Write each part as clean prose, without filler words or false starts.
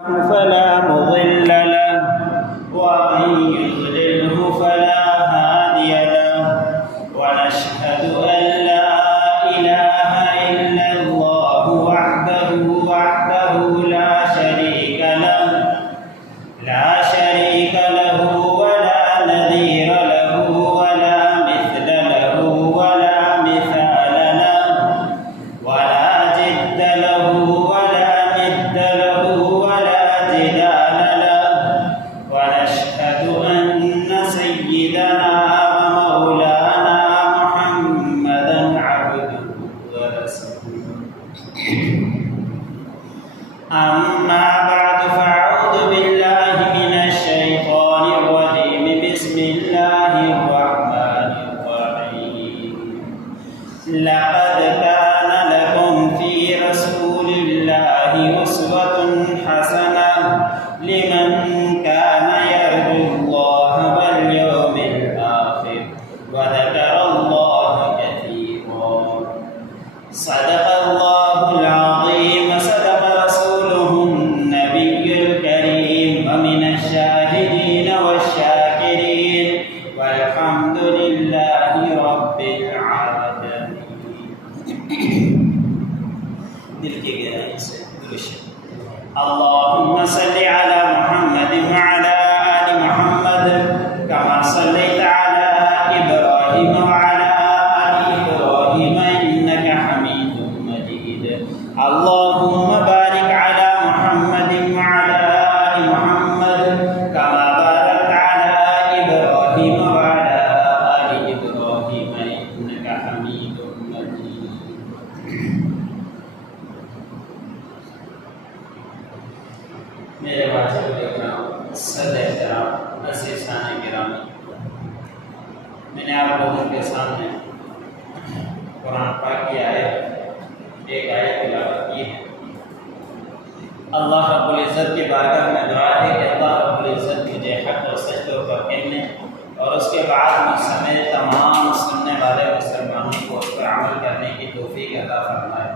فلا مضل له ومن يضلله فلا هادي له ونشهد أن لا إله إلا الله وحده لا شريك له ولا نظير له ولا مثل له ولا مثال له ولا جد له ولا ند له ولا جدال له ونشهد أن سيدنا ومولانا محمدا عبده ورسوله أما بعد فأعوذ بالله من الشيطان الرجيم بسم الله الرحمن الرحيم لقد كان لكم في رسول الله أسوة حسنة لمن كان يرجو الله واليوم الآخر وذكر الله كثيرا صدق الله العظيم صدق رسوله النبي الكريم ومن الشاهدين والشاكرين والحمد لله رب العالمين دل کی گہرائی سے درود اللهم صل على محمد وعلى آل محمد كما صليت على إبراهيم وعلى آل إبراهيم إنك حميد مجيد اللهم بارك على محمد وعلى آل محمد كما باركت على إبراهيم وعلى آل إبراهيم إنك حميد مجيد میرے واجب اکرام صد احترام عزیزان گرامی، میں نے آپ لوگوں کے سامنے قرآن پاک کی ایک آیت تلاوت کی ہے۔ اللہ رب العزت کی بارگاہ میں دعا ہے کہ اللہ رب العزت مجھے حق و سجدوں پر کہنے اور اس کے بعد مجھ سمیت تمام سننے والے مسلمانوں کو اس پر عمل کرنے کی توفیق عطا فرمائے۔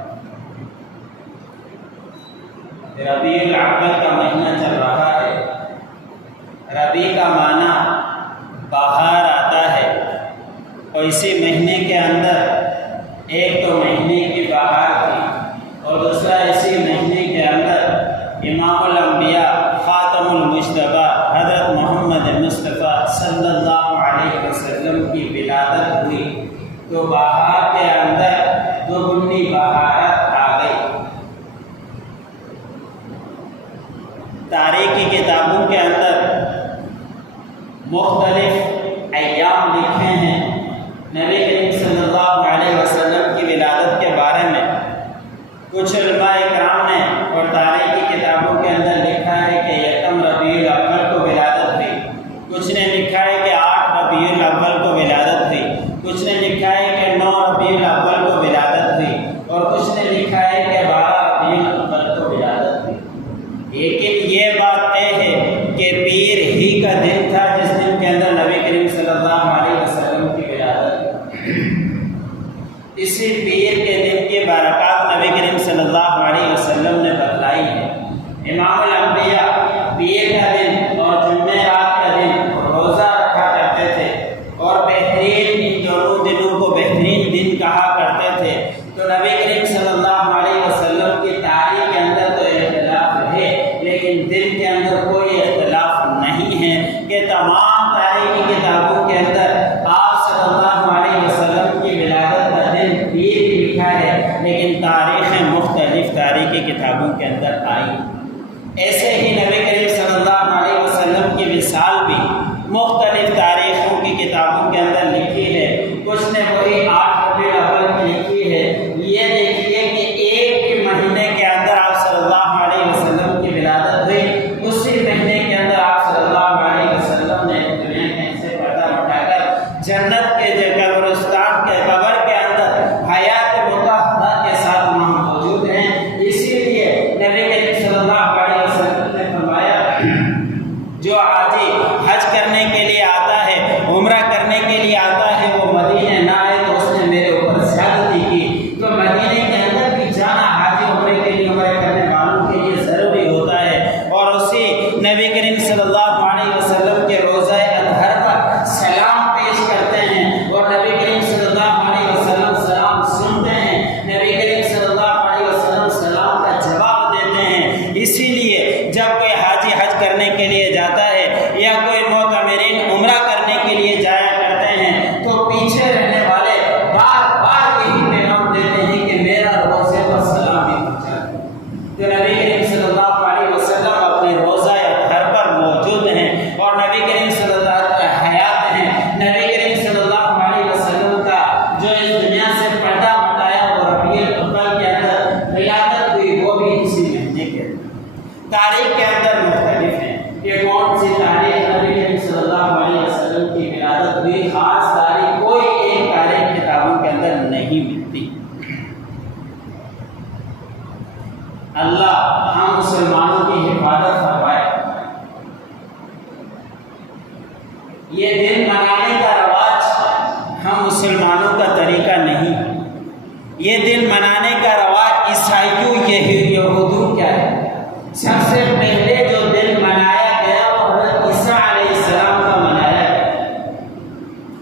ربیع الاول کا مہینہ چل رہا ہے۔ ربیع کا معنی بہار آتا ہے، اور اسی مہینے کے اندر ایک تو مہینے کی بہار تھی اور دوسرا اسی مہینے کے اندر امام الانبیاء خاتم المجتبیٰ حضرت محمد مصطفیٰ صلی اللہ علیہ وسلم کی ولادت ہوئی، تو بہار کے اندر دوگنی بہارت آ گئی۔ تاریخ کی کتابوں کے اندر مختلف ایام لکھے ہیں نبی کریم صلی اللہ علیہ وسلم کی ولادت کے بارے میں۔ کچھ علماء کرام نے اور تاریخ کی کتابوں کے اندر لکھا ہے کہ یکم ربیع الاول کو ولادت ہوئی، کچھ نے لکھا ہے کہ 8 ربیع الاول کو ولادت ہوئی، کچھ نے لکھا ہے کہ 9 ربیع الاول کو ولادت ہوئی، اور کچھ نے لکھا ہے کہ 12 ربیع الاول کو ولادت ہوئی۔ لیکن یہ بات طے ہے کہ پیر ہی کا دن تھا جس دن کے اندر نبی کریم صلی اللہ علیہ وسلم کی ولادت ہوئی۔ اسی پیر کے دن کی برکات نبی کریم صلی اللہ علیہ وسلم نے بتلائی ہے۔ امام الانبیاء پیر کا دن اور جمعرات کا دن روزہ رکھا کرتے تھے، اور بہترین ان دونوں دنوں کو بہترین دن کہا کرتے تھے۔ تو نبی کریم صلی اللہ علیہ وسلم کی تاریخ کے اندر تو اختلاف ہے، لیکن دن کے اندر کوئی اختلاف نہیں ہے کہ تمام تاریخی کتابوں کے اندر آپ صلی اللہ علیہ وسلم کی ولادت کا دن پیر بھی لکھا ہے، لیکن تاریخیں مختلف تاریخی کتابوں کے اندر آئی۔ ایسے ہی نبی کریم صلی اللہ علیہ وسلم کی وصال بھی مختلف تاریخوں کی کتابوں کے اندر لکھی ہے۔ کچھ نے وہی 8 ربیع الاول کی لکھی ہے۔ یہ دیکھیے کہ ایک ہی مہینے کے اندر آپ صلی اللہ علیہ وسلم کی ولادت ہوئی، اسی مہینے کے اندر آپ صلی اللہ علیہ وسلم نے دنیا میں سے پردہ اٹھا کر جنت کے قبرستان کے قبر کے اندر حیات مطہرہ کے ساتھ وہاں موجود ہیں۔ اسی لیے نبی کریم صلی اللہ علیہ وسلم نے فرمایا جو حاجی حج کرنے کے لیے آتا ہے، عمرہ کرنے کے لیے آتا ہے، وہ مدینے نہ آئے تو اس نے میرے اوپر زیادتی کی۔ تو مدینے کے اندر بھی جانا حاجی عمرے کے لیے، عمرے کرنے والوں کے لیے ضروری ہوتا ہے، اور کے اندر مختلف ہیں کہ کون سی تاریخ نبی کریم صلی اللہ علیہ وسلم کی ولادت ہوئی، خاص تاریخ کوئی ایک تاریخ کتابوں کے اندر نہیں ملتی۔ اللہ ہم مسلمانوں کی حفاظت فرمائے۔ یہ دن منانے کا رواج ہم مسلمانوں کا طریقہ نہیں ہے۔ یہ دن منانے کا رواج عیسائیوں یہودوں کیا ہے۔ سب سے پہلے جو دن منایا گیا وہ حضرت عیسیٰ علیہ السلام کا منایا گیا۔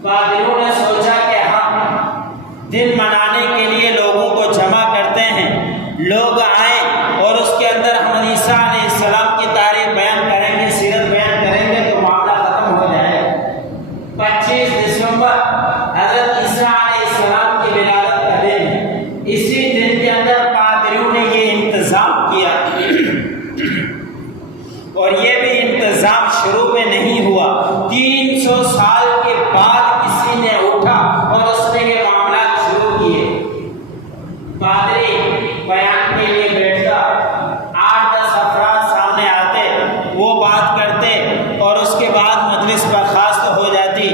پادریوں نے سوچا کہ ہم دن منانے کے لیے لوگوں کو جمع کرتے ہیں، لوگ آئیں اور اس کے اندر ہم عیسیٰ علیہ السلام کی تاریخ بیان کریں گے، سیرت بیان کریں گے تو معاملہ ختم ہو جائے گا۔ 25 دسمبر حضرت عیسیٰ علیہ السلام کی ولادت کا دن ہے۔ اسی دن کے اندر پادریوں نے یہ انتظام کیا اور یہ بھی انتظام شروع میں نہیں ہوا، 300 سال کے بعد کسی نے اٹھا اور اس نے یہ معاملات شروع کیے۔ پادری بیان کے لیے بیٹھتا، 8-10 افراد سامنے آتے، وہ بات کرتے اور اس کے بعد مجلس برخاست ہو جاتی۔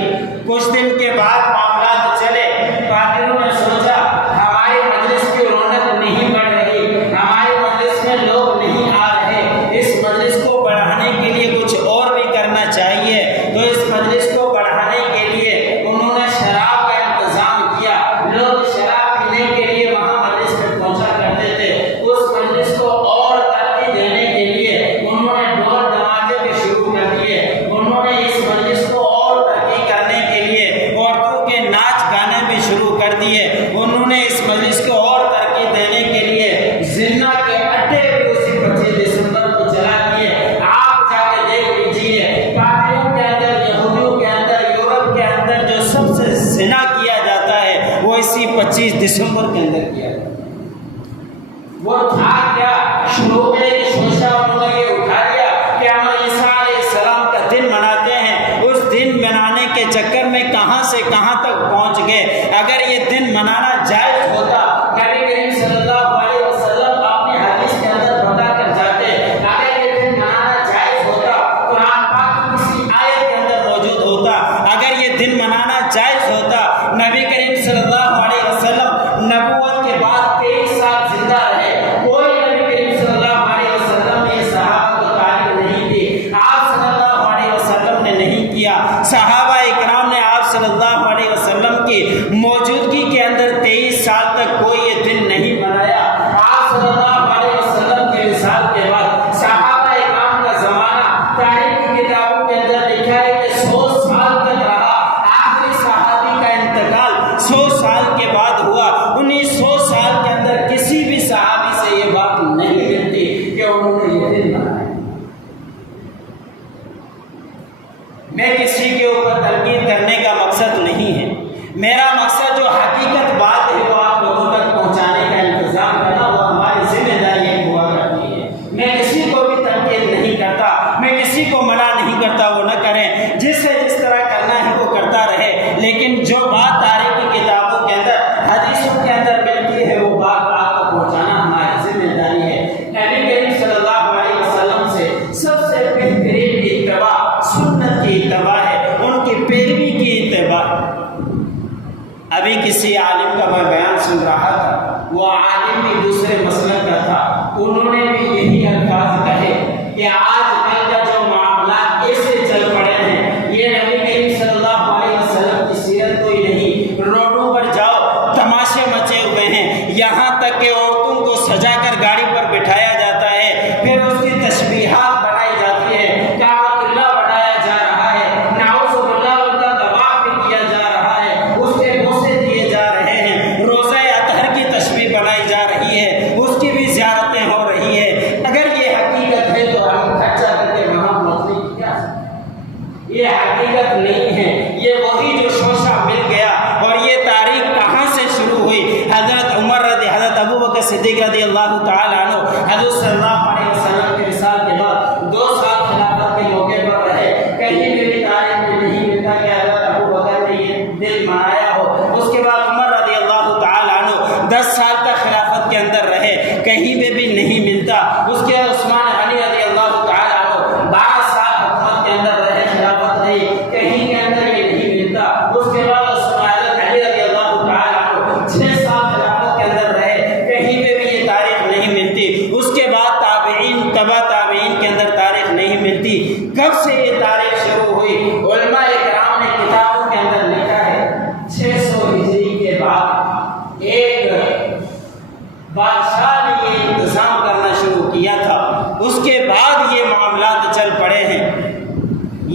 کچھ دن کے بعد معاملات چلے، پادریوں نے سوچا ہماری مجلس کی رونق نہیں بڑھ رہی، ہماری مجلس میں لوگ نہیں آ رہے، اس مجلس کو بڑھانے کے لیے کچھ اور بھی کرنا چاہیے۔ تو اس مجلس کو بڑھانے کے لیے انہوں نے شراب کا انتظام کیا۔ لوگ شراب پینے کے لیے وہاں مجلس میں پہنچا کرتے تھے۔ اس مجلس کو اور ترقی دینے کے لیے انہوں نے ڈول دماغے بھی شروع کر دیے۔ انہوں نے اس مجلس کو اور ترقی کرنے کے لیے عورتوں کے ناچ گانے بھی شروع کر دیے۔ انہوں نے اس مجلس کو اور ترقی دینے کے لیے زنا کے اڈے بھی اسی 25 دسمبر کو چلا دیے۔ آپ جا کے دیکھ لیجیے، پادریوں کے اندر، یہودیوں کے اندر، یورپ کے اندر جو سب سے زنا کیا جاتا ہے وہ اسی 25 دسمبر کے اندر کیا جاتا ہے۔ وہ تھا کیا؟ شروع میں ایک سوچا، انہوں نے یہ اٹھا لیا کہ ہم عیسیٰ علیہ السلام کا دن مناتے ہیں۔ اس دن منانے کے چکر میں کہاں سے کہاں تک پہنچ گئے۔ اگر یہ دن منانا جائز ہوتا، نبی کریم صلی اللہ علیہ وسلم اپنی حدیث کے اندر بتا کر جاتے۔ اگر یہ دن منانا جائز ہوتا، قرآن پاک کی کسی آیت کے اندر موجود ہوتا۔ اگر یہ دن منانا جائز ہوتا، نبی کریم صلی اللہ علیہ وسلم نبوت کے بعد 23 سال زندہ رہے، کوئی نبی کریم صلی اللہ علیہ وسلم نے صحابہ کو تعلیم نہیں دی، آپ صلی اللہ علیہ وسلم نے نہیں کیا۔ صحابہ اکرام نے آپ صلی اللہ علیہ وسلم کی موجودگی کے اندر 23 سال تک کوئی یہ دن نہیں منایا۔ آپ صلی اللہ علیہ وسلم کے وصال کے بعد صحابہ اکرام کا زمانہ تاریخ کی کتابوں کے اندر لکھا ہے کہ 100 سال تک رہا۔ آخری صحابی کا انتقال 100 سال کے بعد ہوا۔ انہیں 100 سال کے اندر کسی بھی صحابی سے یہ بات نہیں ملتی کہ انہوں نے یہ دن منایا۔ میں کسی کے اوپر تنقید کرنے کا مقصد نہیں ہے، میرا مقصد جو حقیقت بات ہے وہ آپ لوگوں تک پہنچانے کا انتظام کرنا، وہ ہماری ذمہ داری ہوا کرتی ہے۔ میں کسی کو بھی تنقید نہیں کرتا، میں کسی کو منع نہیں کرتا وہ نہ کریں، جسے جس طرح کرنا ہے وہ کرتا رہے، لیکن جو بات تاریخ کی کتابوں کے اندر، حدیثوں کے اندر ملتی ہے وہ بات آپ کو پہنچانا ہماری ذمہ داری ہے۔ نبی کریم صلی اللہ علیہ وسلم سے سب سے بہترین اتباع سنت کی اتباع ہے، ان کی پیروی کی اتباع۔ ابھی کسی عالم کا میں بیان سن رہا تھا، وہ عالم بھی دوسرے مسلک کا تھا، انہوں نے بھی یہی الفاظ کہے کہ آج کل کا جو معاملات ملتی۔ کب سے یہ تاریخ شروع ہوئی؟ علماء کرام نے کتابوں کے اندر لکھا ہے 600 ہجری کے بعد ایک بادشاہ نے یہ انتظام کرنا شروع کیا تھا، اس کے بعد یہ معاملات چل پڑے ہیں۔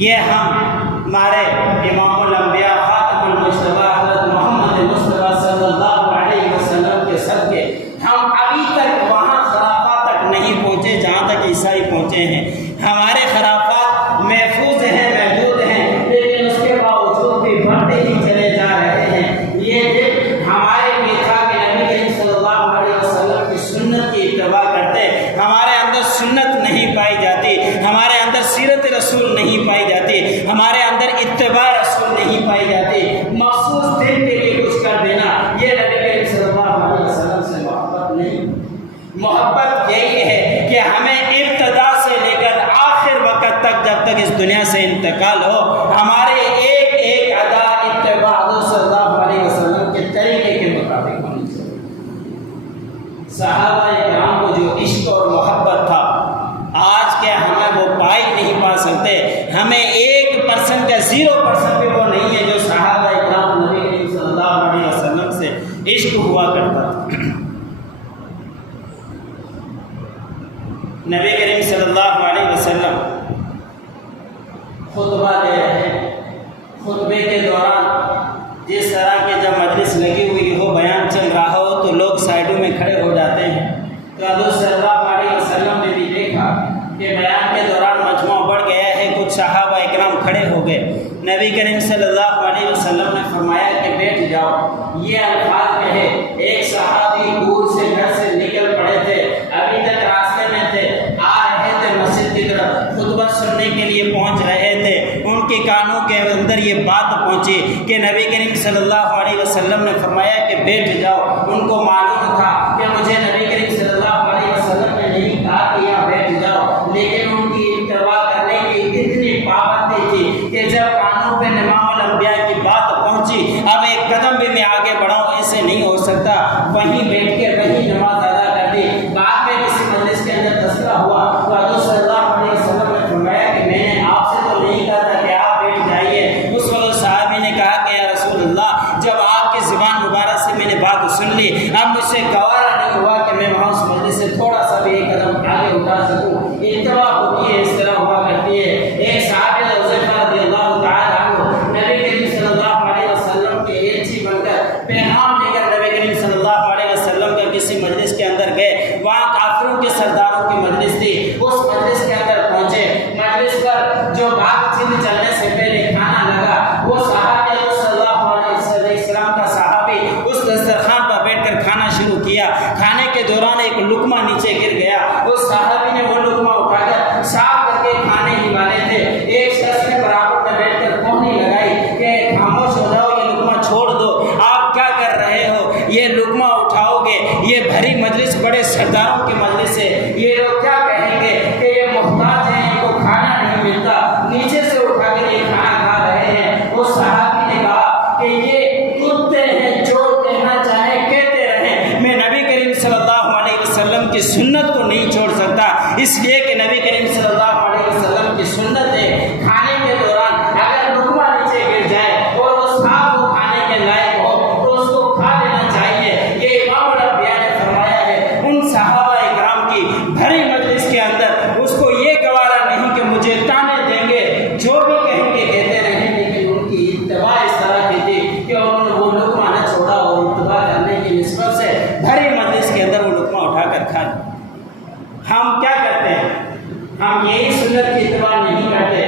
یہ ہمارے امام الانبیاء خاتم المجتبیٰ حضرت محمد مصطفیٰ صلی اللہ علیہ وسلم کے صدقے ہم ابھی تک وہاں خرافات تک نہیں پہنچے جہاں تک عیسائی پہنچے ہیں۔ ہمارے خرافات محفوظ ہیں، محدود ہیں، لیکن اس کے باوجود بھی بڑھتے ہی چلے جا رہے ہیں۔ یہ دل ہمارے لیے تھا کہ نبی کریم صلی اللہ علیہ وسلم کی سنت کی اتباع کرتے، ہمارے اندر سنت نہیں پائی جاتی، ہمارے اندر سیرت رسول نہیں پائی جاتی، ہمارے اندر اتباع رسول نہیں پائی جاتی۔ مخصوص دن کے لیے کچھ کر دینا، یہ نبی کریم صلی اللہ علیہ وسلم سے محبت نہیں۔ محبت یہی ہے کہ ہمیں ابتدا سے لے کر آخر وقت تک، جب تک اس دنیا سے انتقال ہو، ہمارے ایک ایک ادا اتباع حضور صلی اللہ علیہ وسلم کے طریقے کے مطابق ہونی چاہیے۔ صحابہ کرام کو جو عشق اور محبت تھا، آج کے ہمیں وہ پا ہی نہیں پا سکتے۔ ہمیں 1% کا 0% بھی وہ نہیں ہے جو صحابہ کرام نبی کریم صلی اللہ علیہ وسلم سے عشق ہوا کرتا تھا۔ نبی کریم صلی اللہ علیہ وسلم خطبہ دے رہے ہیں، خطبے کے دوران جس طرح کی جب مجلس لگی ہوئی ہو، بیان چل رہا ہو، تو لوگ سائڈوں میں کھڑے ہو جاتے ہیں۔ تو حضور صلی اللہ علیہ وسلم نے بھی دیکھا کہ بیان کے دوران مجموعہ بڑھ گیا ہے، کچھ صحابہ اکرام کھڑے ہو گئے۔ نبی کریم صلی اللہ علیہ وسلم نے فرمایا کہ بیٹھ جاؤ۔ یہ الفاظ کہے، ایک صحابی دور سے گھر سے نکل پڑے تھے، ابھی تک راستے میں تھے، آ رہے تھے مسجد کی طرف، خطبہ سننے کے لیے پہنچ رہے تھے۔ ان کے کانوں کے اندر یہ بات پہنچی کہ نبی کریم صلی اللہ علیہ وسلم نے فرمایا کہ بیٹھ جاؤ۔ ان کو معلوم تھا کہ مجھے نبی کریم صلی اللہ علیہ وسلم نے نہیں کہا کہ یہاں بیٹھ جاؤ، لیکن ان کی اتباع کرنے کی اتنی پابندی تھی کہ جب کانوں پہ امام الانبیاء کی بات پہنچی، اب ایک قدم بھی میں آگے بڑھاؤں ایسے نہیں ہو سکتا، وہیں بیٹھ کے وہیں نماز ادا کر دی۔ بعد میں کسی مجلس کے اندر تذکرہ ہوا تو حضور صلی اللہ علیہ وسلم نے فرمایا کہ میں نے آپ سے تو نہیں کہا تھا کہ آپ بیٹھ جائیے۔ اس وقت صحابی نے کہا کہ یا رسول اللہ، جب آپ کی زبان مبارک سے میں نے بات سن لی، اب مجھ سے گوارا نہیں ہوا کہ میں وہاں اس مجلس سے تھوڑا سا بھی ایک قدم آگے اٹھا سکوں۔ اتباع ہوتی ہے، اس طرح ہوا کرتی ہے۔ ایک صحابی حذیفہ رضی اللہ تعالیٰ عنہ نبی کریم صلی اللہ علیہ وسلم کے ایلچی بن کر پیغام لے کر نبی کریم صلی اللہ علیہ وسلم کے کسی مجلس کے اندر گئے، وہاں کافروں کے سرداروں کی مجلس تھی، اس مجلس کے اندر پہنچے۔ مجلس پر جو بات چیت چلنے سے پہلے کھانا لگا، وہ صحابی صلی اللہ علیہ وسلم کا صحابی اس دسترخوان پر بیٹھ کر کھانا شروع کیا۔ کھانے کے دوران ایک لقمہ نیچے گر گیا، اس صحابی نے وہ لقمہ اٹھا کر صاف کر کے کھانے ہی والے تھے، ایک شخص نے برابر میں بیٹھ کر کوہنی لگائی کہ خاموش ہو جاؤ، یہ لقمہ چھوڑ دو، آپ کیا کر رہے ہو، یہ لقمہ اٹھاؤ گے، یہ بھری مجلس بڑے سرداروں کی مجلس ہے، یہ لوگ کیا کہیں گے کہ یہ محتاج ہیں، ان کو کھانا نہیں ملتا، نیچے سے اٹھا کر یہ کھانا کھا رہے ہیں۔ اس صحابی نے کہا کہ یہ کتے ہیں، جو کہنا چاہیں کہتے رہیں، میں نبی کریم صلی اللہ علیہ وسلم کی سنت کو نہیں چھوڑ سکتا، اس لیے کہ نبی کریم صلی اللہ علیہ وسلم کی سنت ہے کھانے کے دوران اگر لقمہ نیچے گر جائے اور وہ صاف ہو کھانے کے لائق ہو تو اس کو کھا لینا چاہیے۔ یہ امام الانبیاء نے فرمایا ہے۔ ان صحابہ اکرام کی بھری مجلس کے اندر اس کو یہ گوارا نہیں کہ مجھے تانے دیں گے، جو بھی کہیں گے کہتے رہیں، لیکن ان کی اتباع اس طرح کی تھی کہ انہوں نے وہ لقمہ نہ چھوڑا اور اتباع کرنے کی نسبت سے بھری مجلس کے اندر وہ لقمہ اٹھا کر کھا لیا۔ ہم کیا کرتے ہیں؟ ہم یہی سنت کی اتباع نہیں کرتے۔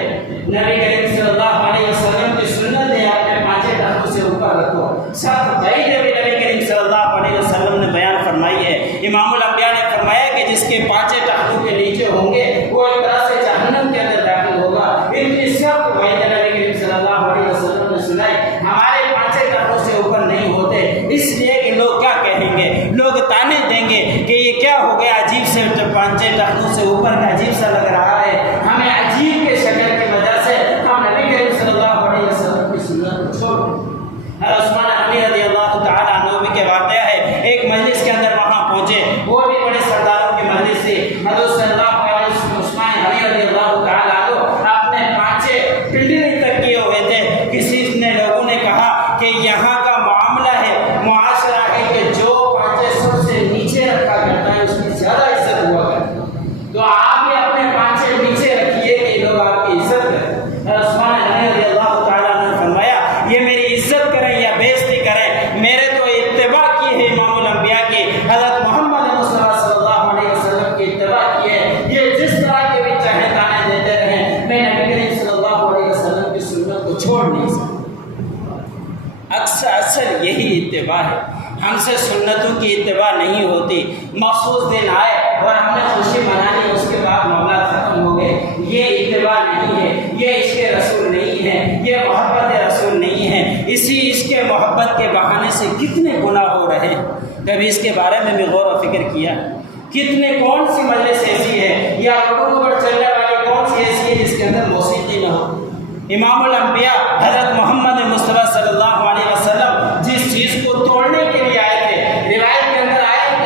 نبی کریم صلی اللہ علیہ وسلم کی سنت ہے اپنے پانچے ٹخنوں سے اوپر رکھو۔ سب بعید نبی کریم صلی اللہ علیہ وسلم نے بیان فرمائی ہے۔ امام الانبیاء نے فرمایا کہ جس کے پانچے ٹخنوں کے نیچے ہوں گے وہ ایک طرح سے جہنم کے اندر داخل ہوگا۔ اتنی سب بعید نبی کریم صلی اللہ علیہ وسلم نے سنائی۔ ہمارے پانچے ٹخنوں سے اوپر نہیں ہوتے، اس لیے کہ لوگ کیا کہیں گے، لوگ تانے دیں گے کہ یہ کیا ہو گیا، عجیب سے پانچے ٹخنوں سے اوپر کا عجیب سا لگ رہا ہے۔ ہمیں عجیب کے شکل کی وجہ سے ہم نبی کریم صلی اللہ علیہ وسلم کی سنت کو چھوڑ دیں۔ عثمان غنی رضی اللہ تعالیٰ عنہ کے واقعہ ہے، ایک مجلس کے اندر وہاں پہنچے، وہ بھی بڑے سرداروں کی مجلس تھی۔ حضرت صلی اللہ علیہ وسلم عثمان غنی رضی اللہ تعالیٰ اصل یہی اتباع ہے۔ ہم سے سنتوں کی اتباع نہیں ہوتی، مخصوص دن آئے اور ہم نے خوشی منانی، اس کے بعد معاملہ ختم ہو گئے، یہ اتباع نہیں ہے، یہ عشق رسول نہیں ہے، یہ محبت رسول نہیں ہے۔ اسی عشق محبت کے بہانے سے کتنے گناہ ہو رہے ہیں، کبھی اس کے بارے میں بھی غور و فکر کیا؟ کتنے کون سی مجلس ایسی ہے یا لوگوں پر چلنے والی کون سی ایسی ہے جس کے اندر موسیقی نہ ہو؟ امام الانبیاء حضرت محمد مصطفیٰ صلی اللہ علیہ وسلم جس چیز کو توڑنے کے لیے آئے تھے، روایت کے اندر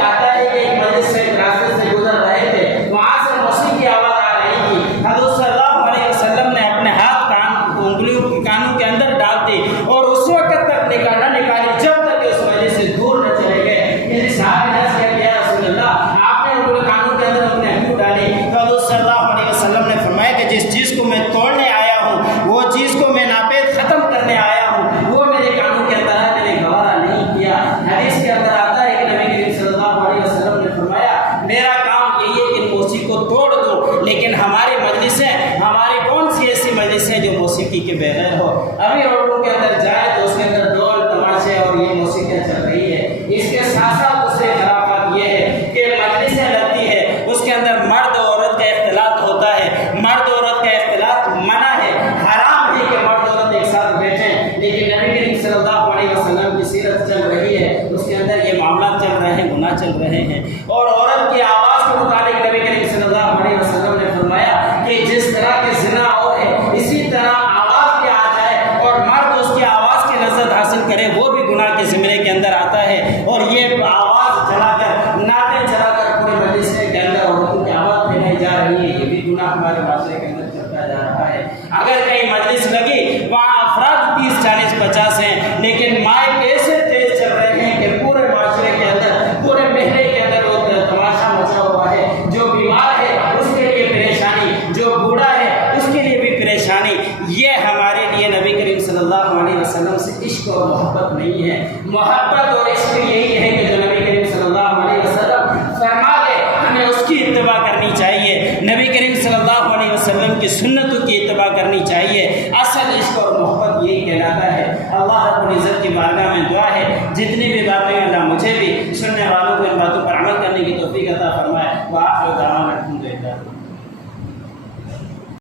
آتا ہے کہ ایک مجلس سے راستے سے گزر رہے تھے، وہاں سے موسیقی کی آواز آ رہی تھی، حضرت صلی اللہ علیہ وسلم نے اپنے ہاتھ انگلیوں کانوں کے اندر ڈال دی اور اس وقت تک نہ نکالی جب تک اس مجلس سے دور نہ چلے گئے۔ یعنی صحابہ نے کہا یا رسول اللہ، آپ نے انگلیوں کانوں کے اندر اپنے انگلیاں ڈالی، تو حضرت صلی اللہ علیہ وسلم نے فرمایا کہ جس چیز کو میں توڑنے آیا ہوں، وہ چیز کو میں ناپید ختم کرنے آیا ہوں، وہ میرے کانوں کے اندر ہے، میں نے گوارا نہیں کیا۔ حدیث کے اندر آتا ہے کہ نبی کریم صلی اللہ علیہ وسلم نے فرمایا میرا کام یہی ہے کہ موسیقی کو توڑ دو، لیکن ہماری مجلسیں، ہماری کون سی ایسی مجلسیں جو موسیقی کے بغیر ہو؟ ابھی روڈوں کے اندر جائے تو اس کے اندر ڈول تماشے اور یہ موسیقیاں چل رہی ہے۔ اس کے ساتھ ساتھ اس سے خرافت یہ ہے کہ مجلسیں لگتی ہے، اس کے اندر مرد اور عورت کا اختلاط ہوتا ہے، مرد اور عورت کا اختلاط منع ہے، حرام ہے کہ مرد اور عورت ایک ساتھ بیٹھیں، لیکن نبی کریم صلی اللہ علیہ وسلم کی سیرت چل رہی ہے، اس کے اندر یہ معاملات چل رہے ہیں، گناہ چل رہے ہیں۔ اور عورت کی آواز کے مطابق نبی کریم صلی اللہ علیہ وسلم نے فرمایا کہ جس طرح کے زنا اور ہے اسی طرح آواز بھی آ جائے اور مرد اس کی آواز کی لذت حاصل کرے، وہ بھی گناہ کے زمرے کے اندر آتا ہے۔ اور یہ آواز چلا کر، نعتیں چلا کر پورے مجلس کے اندر عورتوں کی آواز پھیلائی جا رہی ہے، یہ بھی گناہ ہمارے معاشرے کے اندر چلتا جا رہا ہے۔ اگر کہیں مجلس لگی وہاں افراد 30 40 50 ہیں، لیکن مائک ایسے تیز چل رہے ہیں کہ پورے معاشرے کے اندر، پورے محلے کے اندر وہ تماشا مچا ہوا ہے۔ جو بیمار ہے اس کے لیے پریشانی، جو بوڑھا ہے اس کے لیے بھی پریشانی۔ یہ ہمارے لیے نبی کریم صلی اللہ علیہ وسلم سے عشق اور محبت نہیں ہے۔ محبت اور عشق یہی ہے کہ جو نبی کریم صلی اللہ علیہ وسلم فرما دے ہمیں اس کی اتباع کرنی چاہیے، نبی کریم صلی اللہ علیہ وسلم کی سنتوں کی اتباع کرنی چاہیے۔ اصل عشق اور محبت یہی کہلاتا ہے۔ اللہ رب العزت کی بارگاہ میں دعا ہے جتنی بھی باتیں اللہ مجھے بھی سننے والوں کو ان باتوں پر عمل کرنے کی توفیق عطا فرمائے۔ وآخر دعوانا الحمدللہ۔